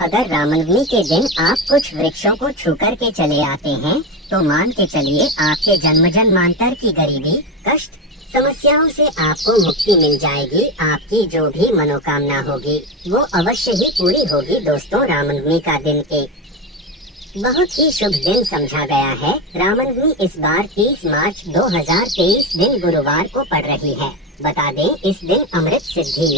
अगर रामनवमी के दिन आप कुछ वृक्षों को छू कर के चले आते हैं तो मान के चलिए आपके जन्म जन्मांतर की गरीबी, कष्ट, समस्याओं से आपको मुक्ति मिल जाएगी। आपकी जो भी मनोकामना होगी वो अवश्य ही पूरी होगी। दोस्तों, रामनवमी का दिन एक बहुत ही शुभ दिन समझा गया है। रामनवमी इस बार 30 मार्च 2023 दिन गुरुवार को पड़ रही है। बता दें, इस दिन अमृत सिद्धि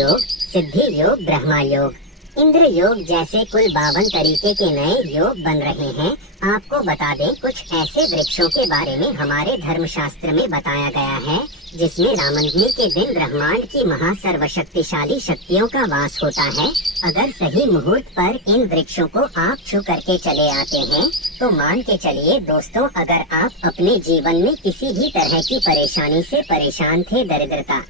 योग, ब्रह्मा योग, इंद्र योग जैसे कुल 52 तरीके के नए योग बन रहे हैं। आपको बता दें, कुछ ऐसे वृक्षों के बारे में हमारे धर्मशास्त्र में बताया गया है जिसमें रामनवमी के दिन ब्रह्मांड की महासर्वशक्तिशाली शक्तियों का वास होता है। अगर सही मुहूर्त पर इन वृक्षों को आप छू करके चले आते हैं तो मान के चलिए दोस्तों, अगर आप अपने जीवन में किसी भी तरह की परेशानी से परेशान थे, दरिद्रता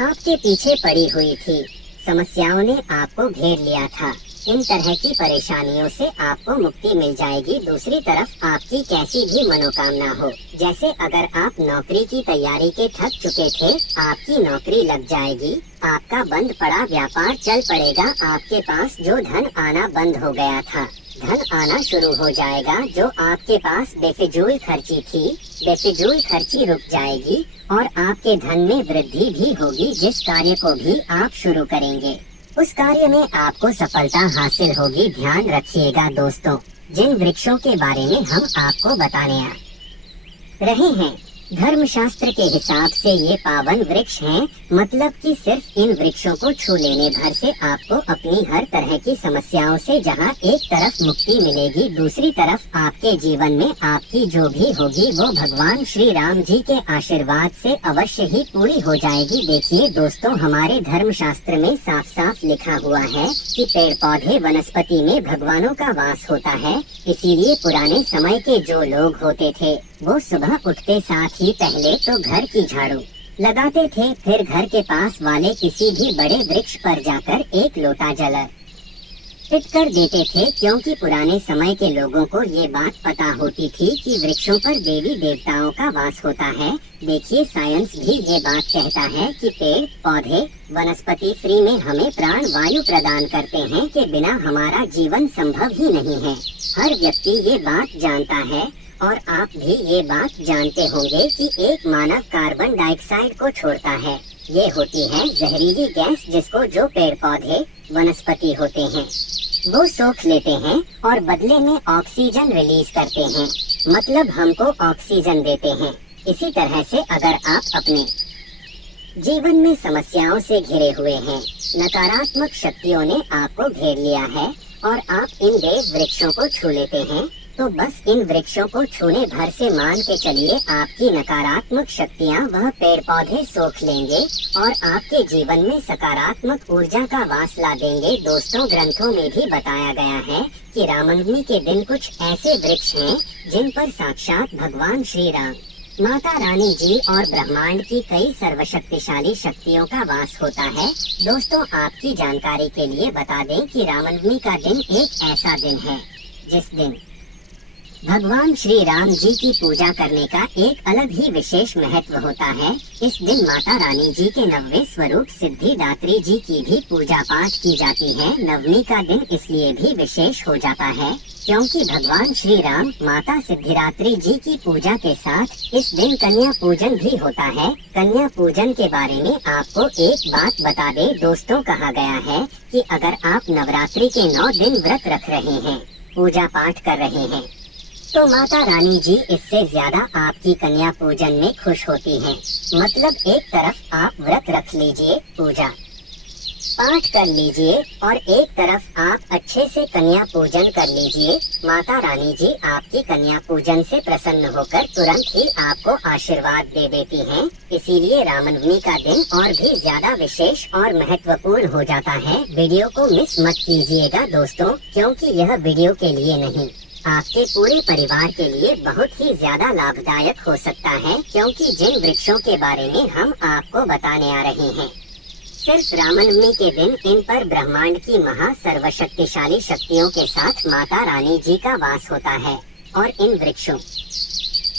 आपके पीछे पड़ी हुई थी, समस्याओं ने आपको घेर लिया था, इन तरह की परेशानियों से आपको मुक्ति मिल जाएगी। दूसरी तरफ आपकी कैसी भी मनोकामना हो, जैसे अगर आप नौकरी की तैयारी के थक चुके थे, आपकी नौकरी लग जाएगी, आपका बंद पड़ा व्यापार चल पड़ेगा, आपके पास जो धन आना बंद हो गया था धन आना शुरू हो जाएगा। जो आपके पास बेफिजूल खर्ची थी, बेफिजूल खर्ची रुक जाएगी और आपके धन में वृद्धि भी होगी। जिस कार्य को भी आप शुरू करेंगे उस कार्य में आपको सफलता हासिल होगी। ध्यान रखिएगा दोस्तों, जिन वृक्षों के बारे में हम आपको बताने आ रहे हैं, धर्मशास्त्र के हिसाब से ये पावन वृक्ष हैं। मतलब कि सिर्फ इन वृक्षों को छू लेने भर से आपको अपनी हर तरह की समस्याओं से जहां एक तरफ मुक्ति मिलेगी, दूसरी तरफ आपके जीवन में आपकी जो भी होगी वो भगवान श्री राम जी के आशीर्वाद से अवश्य ही पूरी हो जाएगी। देखिए दोस्तों, हमारे धर्मशास्त्र में साफ साफ लिखा हुआ है कि पेड़ पौधे वनस्पति में भगवानों का वास होता है। इसीलिए पुराने समय के जो लोग होते थे वो सुबह उठते साथ ही पहले तो घर की झाड़ू लगाते थे, फिर घर के पास वाले किसी भी बड़े वृक्ष पर जाकर एक लोटा जल अर्पित कर देते थे, क्योंकि पुराने समय के लोगों को ये बात पता होती थी कि वृक्षों पर देवी देवताओं का वास होता है। देखिए, साइंस भी ये बात कहता है कि पेड़ पौधे वनस्पति फ्री में हमें प्राण वायु प्रदान करते हैं, के बिना हमारा जीवन संभव ही नहीं है। हर व्यक्ति ये बात जानता है और आप भी ये बात जानते होंगे कि एक मानव कार्बन डाइऑक्साइड को छोड़ता है। ये होती है जहरीली गैस, जिसको जो पेड़ पौधे वनस्पति होते हैं वो सोख लेते हैं और बदले में ऑक्सीजन रिलीज करते हैं, मतलब हमको ऑक्सीजन देते हैं। इसी तरह से अगर आप अपने जीवन में समस्याओं से घिरे हुए हैं, नकारात्मक शक्तियों ने आपको घेर लिया है और आप इन देव वृक्षों को छू लेते हैं, तो बस इन वृक्षों को छूने भर से मान के चलिए आपकी नकारात्मक शक्तियाँ वह पेड़ पौधे सोख लेंगे और आपके जीवन में सकारात्मक ऊर्जा का वास ला देंगे। दोस्तों, ग्रंथों में भी बताया गया है कि रामनवमी के दिन कुछ ऐसे वृक्ष हैं जिन पर साक्षात भगवान श्री राम, माता रानी जी और ब्रह्मांड की कई सर्वशक्तिशाली शक्तियों का वास होता है। दोस्तों, आपकी जानकारी के लिए बता दें कि रामनवमी का दिन एक ऐसा दिन है जिस दिन भगवान श्री राम जी की पूजा करने का एक अलग ही विशेष महत्व होता है। इस दिन माता रानी जी के 90वें स्वरूप सिद्धिदात्री जी की भी पूजा पाठ की जाती है। नवमी का दिन इसलिए भी विशेष हो जाता है क्योंकि भगवान श्री राम, माता सिद्धिदात्री जी की पूजा के साथ इस दिन कन्या पूजन भी होता है। कन्या पूजन के बारे में आपको एक बात बता दे दोस्तों, कहा गया है कि अगर आप नवरात्रि के 9 दिन व्रत रख रहे हैं, पूजा पाठ कर रहे हैं, तो माता रानी जी इससे ज्यादा आपकी कन्या पूजन में खुश होती हैं। मतलब एक तरफ आप व्रत रख लीजिए, पूजा पाठ कर लीजिए और एक तरफ आप अच्छे से कन्या पूजन कर लीजिए। माता रानी जी आपकी कन्या पूजन से प्रसन्न होकर तुरंत ही आपको आशीर्वाद दे देती हैं। इसीलिए रामनवमी का दिन और भी ज्यादा विशेष और महत्वपूर्ण हो जाता है। वीडियो को मिस मत कीजिएगा दोस्तों, क्योंकि यह वीडियो के लिए नहीं, आपके पूरे परिवार के लिए बहुत ही ज्यादा लाभदायक हो सकता है। क्योंकि जिन वृक्षों के बारे में हम आपको बताने आ रहे हैं, सिर्फ रामनवमी के दिन इन पर ब्रह्मांड की महा सर्वशक्तिशाली शक्तियों के साथ माता रानी जी का वास होता है। और इन वृक्षों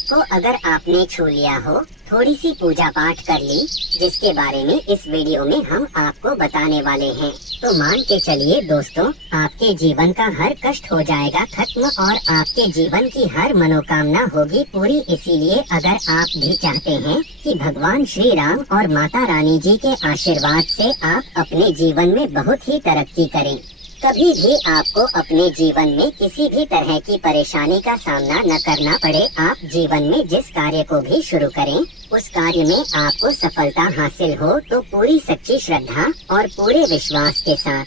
को अगर आपने छू लिया हो, थोड़ी सी पूजा पाठ कर ली, जिसके बारे में इस वीडियो में हम आपको बताने वाले हैं, तो मान के चलिए दोस्तों, आपके जीवन का हर कष्ट हो जाएगा खत्म और आपके जीवन की हर मनोकामना होगी पूरी। इसीलिए अगर आप भी चाहते हैं कि भगवान श्री राम और माता रानी जी के आशीर्वाद से आप अपने जीवन में बहुत ही तरक्की करें, कभी भी आपको अपने जीवन में किसी भी तरह की परेशानी का सामना न करना पड़े, आप जीवन में जिस कार्य को भी शुरू करें उस कार्य में आपको सफलता हासिल हो, तो पूरी सच्ची श्रद्धा और पूरे विश्वास के साथ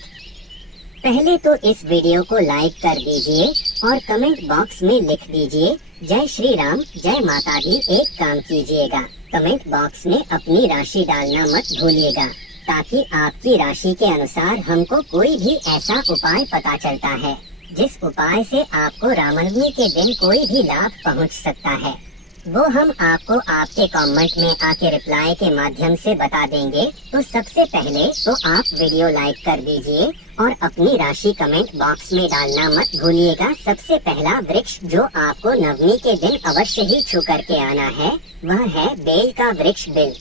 पहले तो इस वीडियो को लाइक कर दीजिए और कमेंट बॉक्स में लिख दीजिए जय श्री राम, जय माता दी। एक काम कीजिएगा, कमेंट बॉक्स में अपनी राशि डालना मत भूलिएगा, ताकि आपकी राशि के अनुसार हमको कोई भी ऐसा उपाय पता चलता है जिस उपाय से आपको रामनवमी के दिन कोई भी लाभ पहुंच सकता है, वो हम आपको आपके कमेंट में आके रिप्लाई के माध्यम से बता देंगे। तो सबसे पहले तो आप वीडियो लाइक कर दीजिए और अपनी राशि कमेंट बॉक्स में डालना मत भूलिएगा। सबसे पहला वृक्ष जो आपको नवमी के दिन अवश्य ही छू करके आना है वह है बेल का वृक्ष। बेल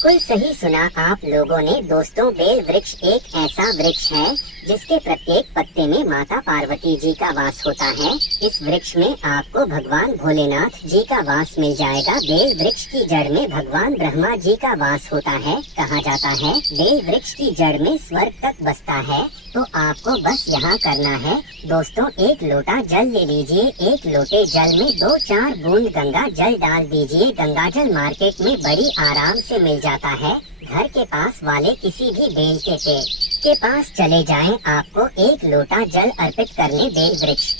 बिल्कुल सही सुना आप लोगों ने दोस्तों, बेल वृक्ष एक ऐसा वृक्ष है जिसके प्रत्येक पत्ते में माता पार्वती जी का वास होता है। इस वृक्ष में आपको भगवान भोलेनाथ जी का वास मिल जाएगा। बेल वृक्ष की जड़ में भगवान ब्रह्मा जी का वास होता है। कहा जाता है बेल वृक्ष की जड़ में स्वर्ग तक बसता है। तो आपको बस यहाँ करना है दोस्तों, एक लोटा जल ले लीजिए, एक लोटे जल में 2-4 बूंद गंगा जल डाल दीजिए। गंगा जल मार्केट में बड़ी आराम से मिल जाता है। घर के पास वाले किसी भी बेल के पेड़ के पास चले जाएं, आपको एक लोटा जल अर्पित करने बेल वृक्ष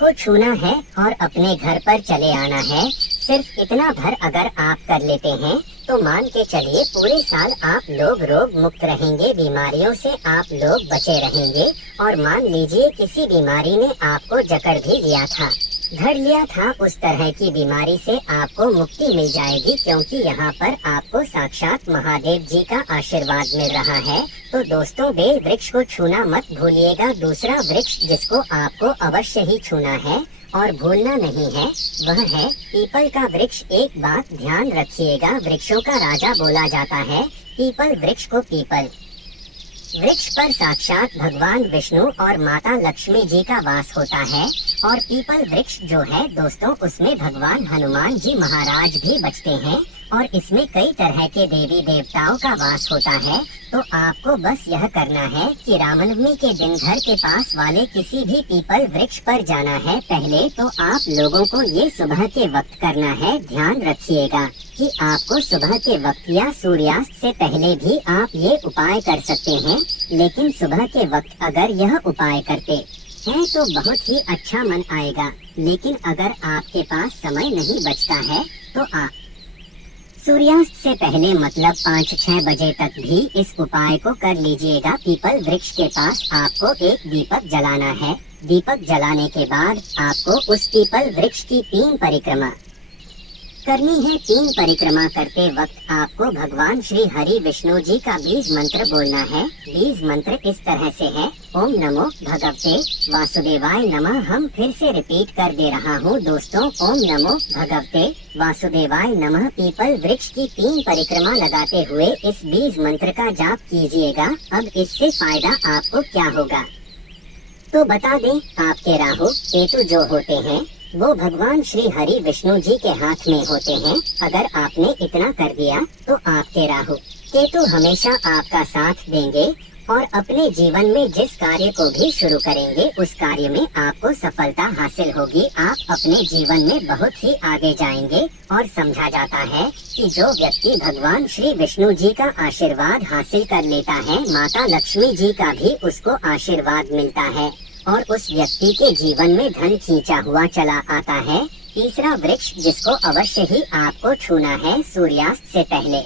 को छूना है और अपने घर पर चले आना है। सिर्फ इतना भर अगर आप कर लेते हैं तो मान के चलिए पूरे साल आप लोग रोग मुक्त रहेंगे, बीमारियों से आप लोग बचे रहेंगे। और मान लीजिए किसी बीमारी ने आपको जकड़ भी लिया था, धर लिया था, उस तरह की बीमारी से आपको मुक्ति मिल जाएगी, क्योंकि यहाँ पर आपको साक्षात महादेव जी का आशीर्वाद मिल रहा है। तो दोस्तों बेल वृक्ष को छूना मत भूलिएगा। दूसरा वृक्ष जिसको आपको अवश्य ही छूना है और भूलना नहीं है वह है पीपल का वृक्ष। एक बात ध्यान रखिएगा, वृक्षों का राजा बोला जाता है पीपल वृक्ष को। पीपल वृक्ष पर साक्षात भगवान विष्णु और माता लक्ष्मी जी का वास होता है। और पीपल वृक्ष जो है दोस्तों उसमें भगवान हनुमान जी महाराज भी बचते हैं और इसमें कई तरह के देवी देवताओं का वास होता है। तो आपको बस यह करना है कि रामनवमी के दिन घर के पास वाले किसी भी पीपल वृक्ष पर जाना है। पहले तो आप लोगों को ये सुबह के वक्त करना है। ध्यान रखिएगा कि आपको सुबह के वक्त या सूर्यास्त से पहले भी आप ये उपाय कर सकते हैं, लेकिन सुबह के वक्त अगर यह उपाय करते हैं तो बहुत ही अच्छा मन आएगा। लेकिन अगर आपके पास समय नहीं बचता है तो आप सूर्यास्त से पहले मतलब 5-6 बजे तक भी इस उपाय को कर लीजिएगा। पीपल वृक्ष के पास आपको एक दीपक जलाना है। दीपक जलाने के बाद आपको उस पीपल वृक्ष की 3 परिक्रमा करनी है। 3 परिक्रमा करते वक्त आपको भगवान श्री हरि विष्णु जी का बीज मंत्र बोलना है। बीज मंत्र इस तरह से है, ओम नमो भगवते वासुदेवाय नमः। हम फिर से रिपीट कर दे रहा हूँ दोस्तों, ओम नमो भगवते वासुदेवाय नमः। पीपल वृक्ष की 3 परिक्रमा लगाते हुए इस बीज मंत्र का जाप कीजिएगा। अब इससे फायदा आपको क्या होगा तो बता दें, आपके राहु केतु जो होते हैं वो भगवान श्री हरि विष्णु जी के हाथ में होते हैं। अगर आपने इतना कर दिया तो आपके राहु केतु हमेशा आपका साथ देंगे और अपने जीवन में जिस कार्य को भी शुरू करेंगे उस कार्य में आपको सफलता हासिल होगी। आप अपने जीवन में बहुत ही आगे जाएंगे। और समझा जाता है कि जो व्यक्ति भगवान श्री विष्णु जी का आशीर्वाद हासिल कर लेता है, माता लक्ष्मी जी का भी उसको आशीर्वाद मिलता है और उस व्यक्ति के जीवन में धन खींचा हुआ चला आता है। तीसरा वृक्ष जिसको अवश्य ही आपको छूना है सूर्यास्त से पहले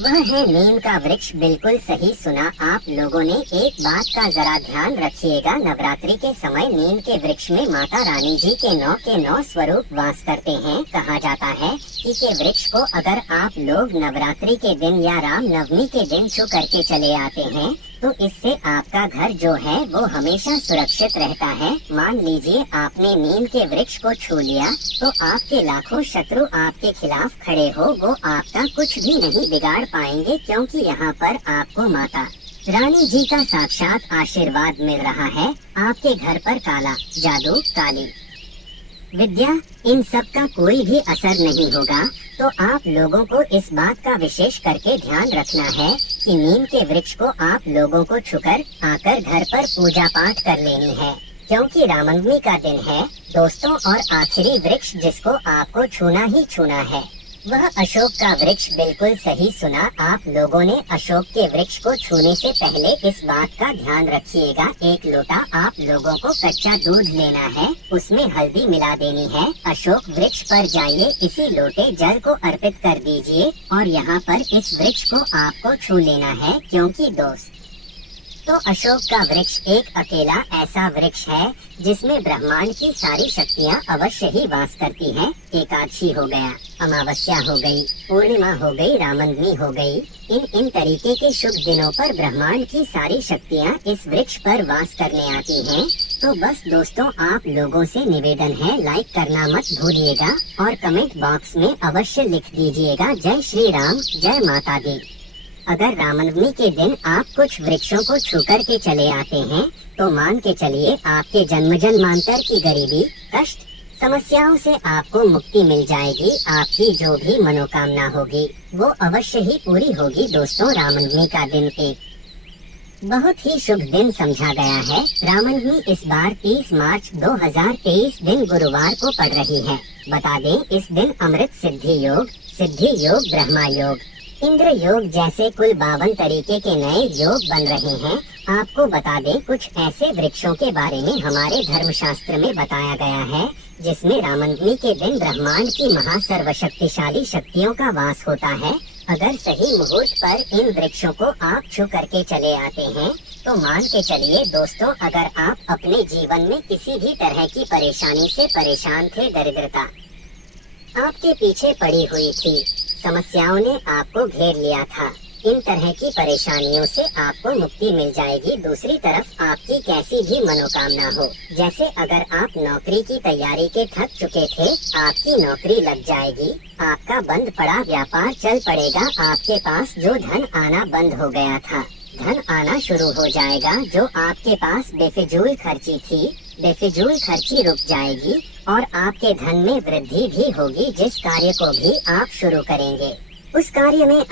वह है नीम का वृक्ष। बिल्कुल सही सुना आप लोगों ने। एक बात का जरा ध्यान रखिएगा, नवरात्रि के समय नीम के वृक्ष में माता रानी जी के 9 के 9 स्वरूप वास करते हैं। कहा जाता है कि के वृक्ष को अगर आप लोग नवरात्रि के दिन या राम नवमी के दिन छू करके चले आते हैं तो इससे आपका घर जो है वो हमेशा सुरक्षित रहता है। मान लीजिए आपने नीम के वृक्ष को छू लिया तो आपके लाखों शत्रु आपके खिलाफ खड़े हो, वो आपका कुछ भी नहीं बिगाड़ पाएंगे, क्योंकि यहाँ पर आपको माता रानी जी का साक्षात आशीर्वाद मिल रहा है आपके घर पर। काला जादू, काली विद्या, इन सब का कोई भी असर नहीं होगा। तो आप लोगों को इस बात का विशेष करके ध्यान रखना है कि नीम के वृक्ष को आप लोगों को छूकर आकर घर पर पूजा पाठ कर लेनी है, क्योंकि रामनवमी का दिन है दोस्तों। और आखिरी वृक्ष जिसको आपको छूना ही छूना है वह अशोक का वृक्ष। बिल्कुल सही सुना आप लोगों ने। अशोक के वृक्ष को छूने से पहले इस बात का ध्यान रखिएगा, एक लोटा आप लोगों को कच्चा दूध लेना है, उसमें हल्दी मिला देनी है। अशोक वृक्ष पर जाइए, इसी लोटे जल को अर्पित कर दीजिए और यहाँ पर इस वृक्ष को आपको छू लेना है। क्योंकि दोस्त तो अशोक का वृक्ष एक अकेला ऐसा वृक्ष है जिसमें ब्रह्मांड की सारी शक्तियाँ अवश्य ही वास करती हैं। एकादशी हो गया, अमावस्या हो गई, पूर्णिमा हो गई, रामनवमी हो गई, इन तरीके के शुभ दिनों पर ब्रह्मांड की सारी शक्तियाँ इस वृक्ष पर वास करने आती हैं। तो बस दोस्तों आप लोगों से निवेदन है, लाइक करना मत भूलिएगा और कमेंट बॉक्स में अवश्य लिख दीजिएगा जय श्री राम, जय माता दी। अगर रामनवमी के दिन आप कुछ वृक्षों को छू कर के चले आते हैं तो मान के चलिए आपके जन्म जन्मांतर की गरीबी, कष्ट, समस्याओं से आपको मुक्ति मिल जाएगी। आपकी जो भी मनोकामना होगी वो अवश्य ही पूरी होगी। दोस्तों रामनवमी का दिन एक बहुत ही शुभ दिन समझा गया है। रामनवमी इस बार 30 मार्च 2023 दिन गुरुवार को पड़ रही है। बता दें इस दिन अमृत सिद्धि योग, ब्रह्मा योग, इंद्र योग जैसे कुल 52 तरीके के नए योग बन रहे हैं। आपको बता दें कुछ ऐसे वृक्षों के बारे में हमारे धर्मशास्त्र में बताया गया है जिसमें रामनवमी के दिन ब्रह्मांड की महासर्वशक्तिशाली शक्तियों का वास होता है। अगर सही मुहूर्त पर इन वृक्षों को आप छू करके चले आते हैं तो मान के चलिए दोस्तों, अगर आप अपने जीवन में किसी भी तरह की परेशानी से परेशान थे, दरिद्रता आपके पीछे पड़ी हुई थी, समस्याओं ने आपको घेर लिया था, इन तरह की परेशानियों से आपको मुक्ति मिल जाएगी। दूसरी तरफ आपकी कैसी भी मनोकामना हो, जैसे अगर आप नौकरी की तैयारी के थक चुके थे, आपकी नौकरी लग जाएगी, आपका बंद पड़ा व्यापार चल पड़ेगा, आपके पास जो धन आना बंद हो गया था धन आना शुरू हो जाएगा। जो आपके पास बेफिजूल खर्ची थी, बेफिजूल खर्ची रुक जाएगी और आपके धन में वृद्धि भी होगी। जिस कार्य को भी आप शुरू करेंगे उस कार्य में